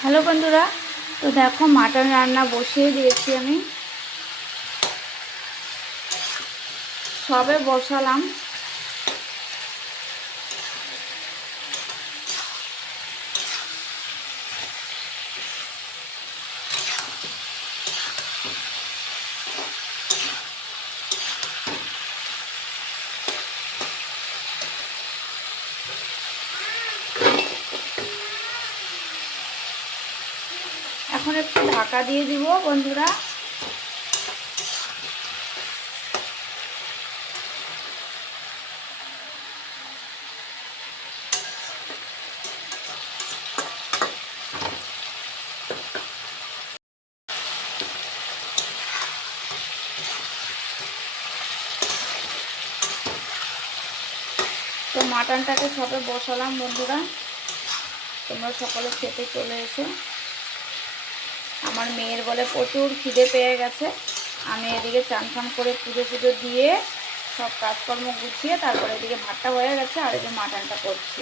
Hello বন্ধুরা তো দেখো মাটন রান্না বসিয়ে দিয়েছি আমি। সবে বসালাম। এখন একটু ঢাকা দিয়ে দিব, বন্ধুরা। তো মাটনটাকে সবে বসালাম, বন্ধুরা। তোমরা সকলে খেতে চলে এসো। আমার মেয়ের বলে প্রচুর খিদে পেয়ে গেছে। আমি এদিকে চান ফান করে পুজো পুজো দিয়ে সব কাজকর্ম গুছিয়ে তারপরে এদিকে ভাতটা হয়ে গেছে আর এদিকে মাটনটা করছি।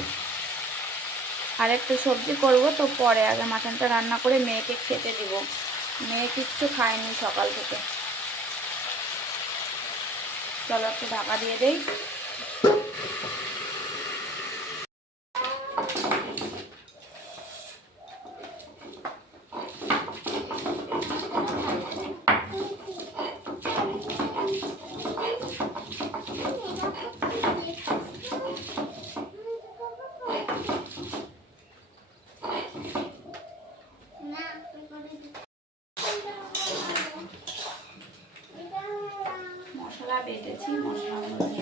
আর একটু সবজি করব তো পরে আগে মাটনটা রান্না করে মেয়েকে খেতে দিব। মেয়ে কিচ্ছু খায়নি সকাল থেকে। চলো একটু ঢাকা দিয়ে দেই। বেটেছি মশলাগুলো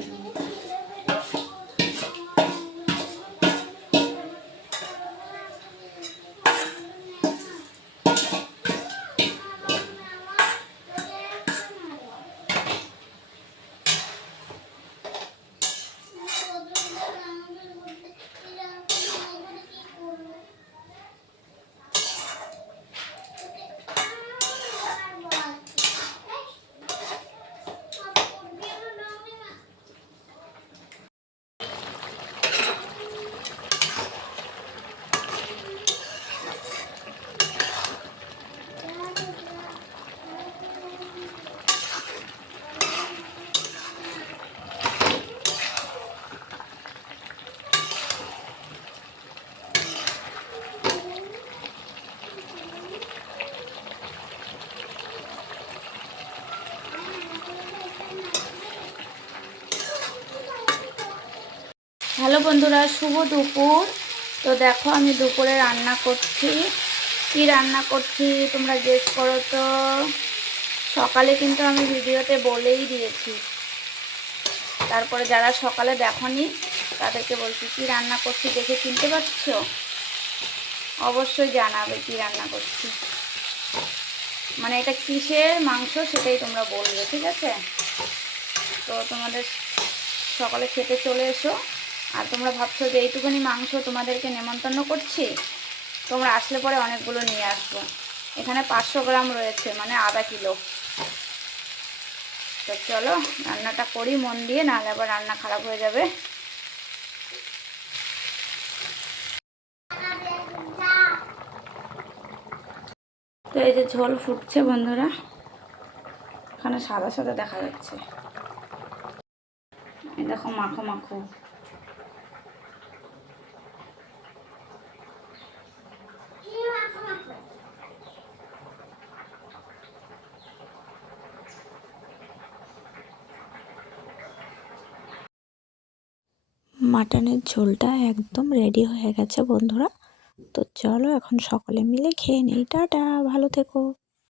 হ্যালো বন্ধুরা, শুভ দুপুর। তো দেখো, আমি দুপুরে রান্না করছি। কি রান্না করছি তোমরা গেস করো তো? সকালে কিন্তু আমি ভিডিওতে বলেই দিয়েছি। তারপরে যারা সকালে দেখনি, তাদেরকে বলছি, কি রান্না করছি দেখে চিনতে পারছ? অবশ্যই জানাবে কি রান্না করছি। মানে এটা কিসের মাংস সেটাই তোমরা বলবে, ঠিক আছে? তো তোমাদের সকালে খেতে চলে এসো। আর তোমরা ভাবছ যে এইটুকুনি মাংস তোমাদেরকে নেমন্তন্ন করছি? তোমরা আসলে পরে অনেকগুলো নিয়ে আসব। এখানে পাঁচশো গ্রাম রয়েছে মানে আধা কিলো। তো চলো, রান্নাটা করি মন দিয়ে, নাহলে আবার রান্না খারাপ হয়ে যাবে। তো এই যে ঝোল ফুটছে বন্ধুরা, এখানে সাদা সাদা দেখা যাচ্ছে। দেখো মাখো মাখো। মাটনের ঝোলটা একদম রেডি হয়ে গেছে বন্ধুরা। তো চলো এখন সকলে মিলে খেয়ে নিই। টাটা, ভালো থেকো।